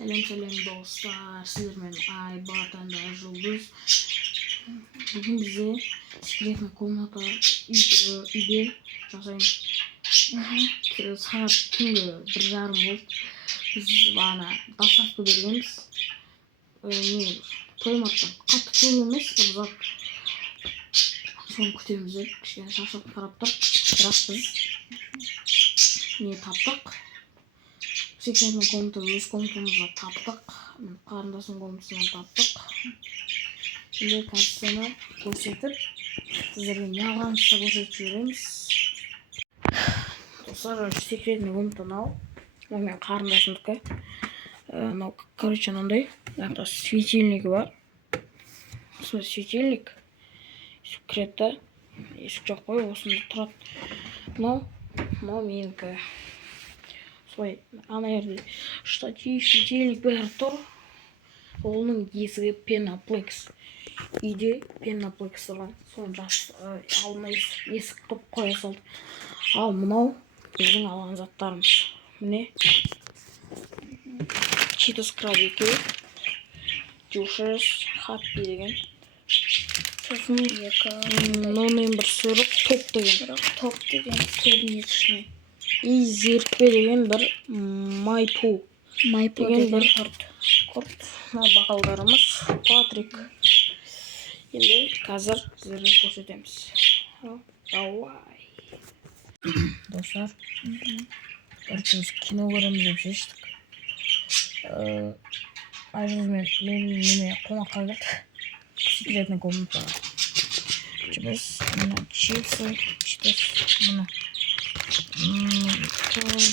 Selam dostlar, sizlerмен Aybat анда Жұлдыз. Бүгін бізде секретный комната үйде жасаймыз. Сағат түнгі 1:30 болды. Біз бағана доставка бергенбіз. Тойматтан қатты көп емес, бір зат. Соны күтеміз деп кішкене шаршап қарап тұрып, бірақ біз таптық. Секретный комната өз комнатамызда таптық. Қарындасым комнатасынан таптық. Енді кәсіпсені көрсетіп, сіздерге не алғанымызды көрсетіп жібереміз. Достар, секретный комната мынау. Ол мен қарындасымдікі. Мынау, короче, мынандай. Светильнигі бар. Осындай светильник. Есік кіреді. Есік жоқ қой, осында тұрады. Мынау менікі. Солай, ана жерде штатив, светильник бәрі тұр. Оның есігі Пеноплекс. Үйде Пеноплекс тұрған. Соны алдына есік қып қоя салды. Ал мынау біздің алған заттарымыз. Міне. Читос краб екеу. Жушес, хаппи деген. Сосын екі. Нонен бір сұрық топ деген. Топ нетішіне. И зеркпе деген бір майпу. Майпу деген бір құрт. Бақалдарымыз Патрик. Енді қазір сіздерге көрсетеміз. Давай. Достар, көрсетеміз, кино көреміз деп шештік. Айжызмен мен қонаққа келді. Секретный комнатаға. Біз чипсы, читос,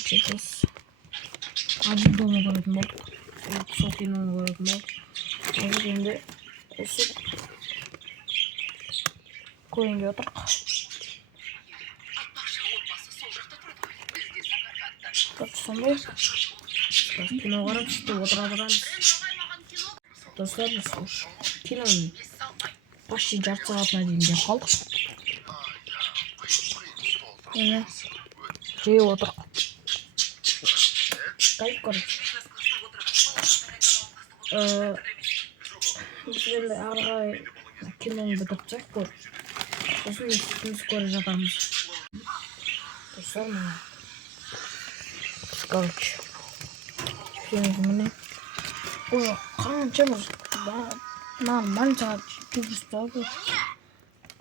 читос. Один дома көретін болдық. Сол киноны көретін болдық. Енді қосып көрінге отырық. Сондай. Кино қарап сөйтіп отырамыз. Достар, біз киноның почти жарты сағатына дейін келіп қалдық. Міне жей отырық. Қайып көріп. Біз енді ағырғай киноны бітіріп көріп. Сосын естіміз көріп жатамыз. Достар, мұна. Короче. Міне. Уже қанша бір нормально сағат жүрістегі.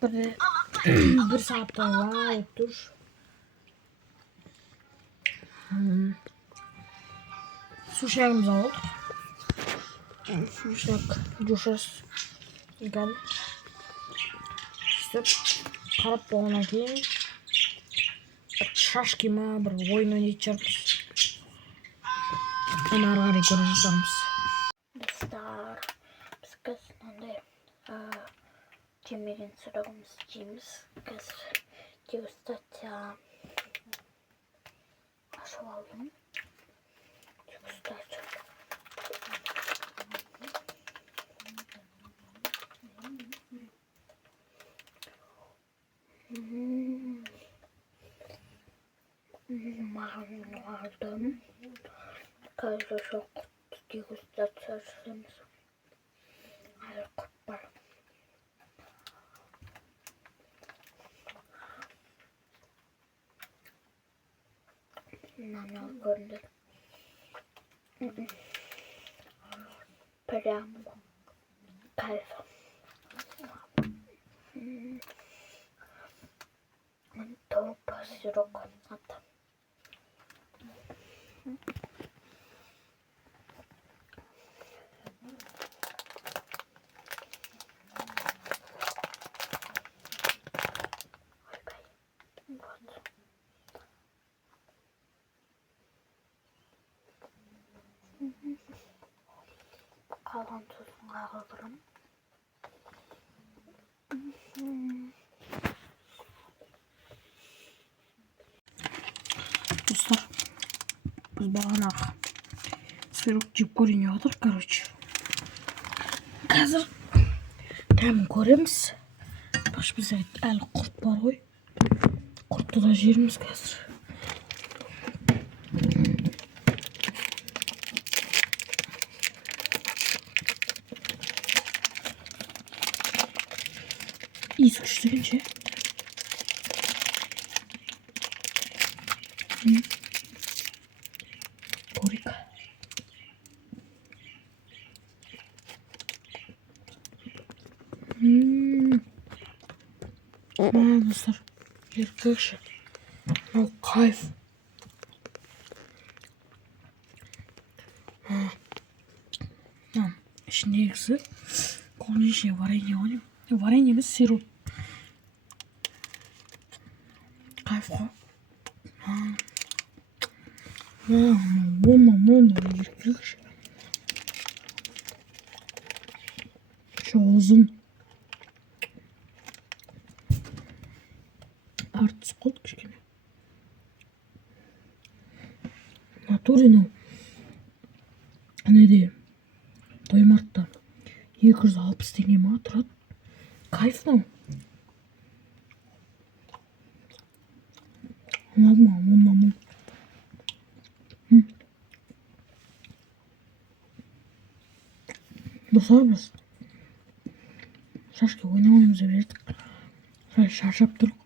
Бір сағаттан лайып тұр. Сушағымыз алып. Сушақ жушас екен. Сөп қарап болғаннан кейін бір шашки ма, бір ойын ойнайтын шығармыз. Оны ары қарай көре жатармыз. Достар, біз қазір мынандай жемеген сұрағымыз жейміз. Қазір дегустация ашып алдым. Дегустация. Маған алдым. Қазір жоқ дегустация жасаймыз. Әлі құп бар. Мынаны көріндір. Прям кайф. Топ сырок атты. Қалған тұзын қағылдырым. Достар, біз бағанағы сырок жеп көріне отыр, короче. Қазір тәмін көреміз. Баш бізде әлі құрт бар ғой. Құртты да жеріміз қазір. иіс күшті екен ше. Көрейік. Достар, еркекші. Мынау кайф. ішіндегісі клубничное варенье ғой. Варенье емес, сироп. Кайф қой. Еркекші. Жозым. Артыс қолды кішкене. Натурин неде Тоймартта 260 теңге ма тұрады. Кайф мынау. Мама. Достар, біз шашка ойнамаймыз деп едік. Шаршап тұрық.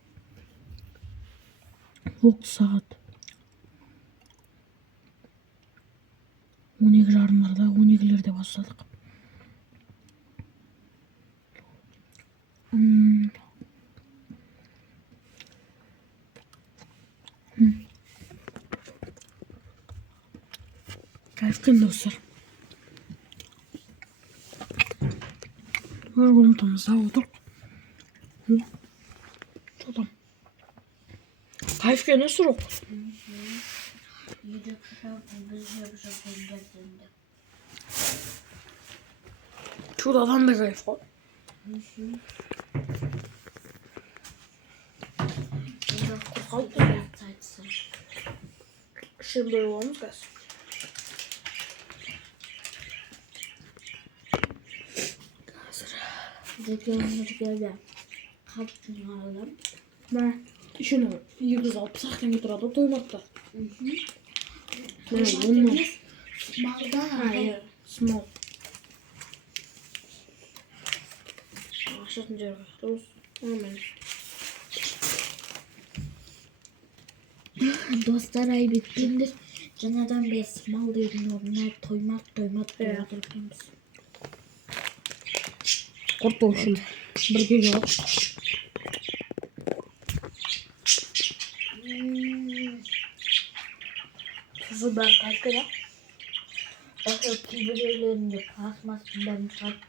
9 сағат. 12:30-ларда, 12-лерде бастадық. Кайфтен достар. Комнатамызда отырып. Что там? Кайфке не сұрық? Чудадан да кайф қой. Ішін бөліп оламыз қазір. Дегенлерге қаптың алым. Ішін 260 теңге тұрады Тоймартта. Смалда. Смал. Ашатын жері қақтырыз. Достар, айбеткендер жаңадан бері смал деген орнына Тоймарт деп отырмыз. Құрту үшін бірге жоқ. Тұзы бәрі кайфы да. Кейбіреулерінде пластмастың бәрін шығады.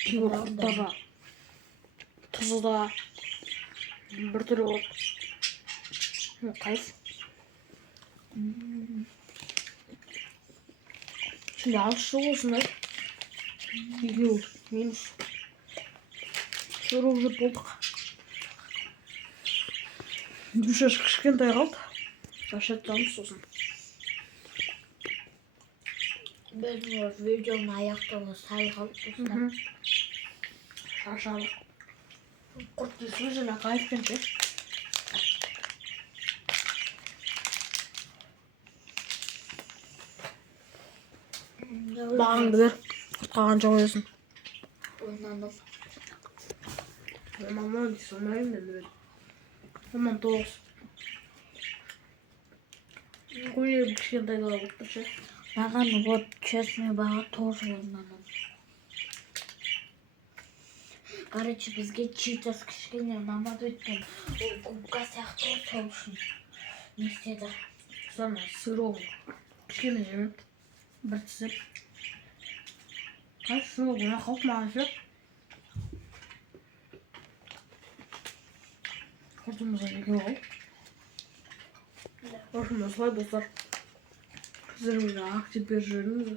Кейбір құрттарға тұзы да бір түрі болады. Кайф. Şimdi алшы болсын, елеу минус. Шыру уже болдық. Дүшаш кішкентай қалды. Шашаттамыз сосын. Біз видеоны аяқтауға сәл қалды. Шашалық. Құрт дейсің жаңа кайфпен ше. Бағыңды бер, құртқа қанша қоясың. Ойнаным. Мама дейсің, ойнайын енді бер. 9. Қойып кішкентай да болып тұр ше. Маған вот честный баға тоже ойнаным. Короче, бізге читас кішкене ұнамады өткен. Губка сияқты сол үшін не істеді? Сама сыром кішкене жемеді. Бір тізіп. Қайсы сыром бұна қалып маған ше. Құртымызға неге ол. Осында осылай достар. Сіздерге активер жүріңіз.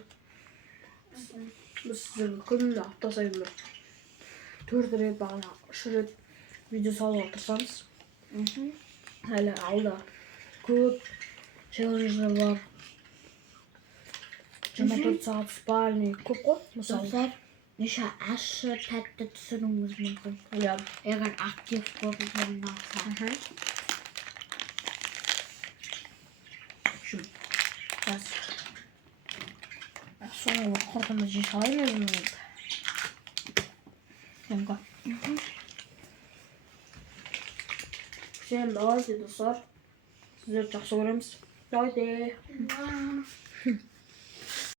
Біз сіздерге күнде апта сайын 4 рет бағана 3 рет видео салуға тырысамыз. Әлі алда көп челленджер бар. 24 сағат спальный көп қой. Достар, неше ащы тәтті түсіруіңіз мүмкін. Егер актив болғаннан алса. Соны құртымды жей салайын өзіміз. Кәмқа. Всем давайте достар. Сіздерді жақсы көреміз. Давайте.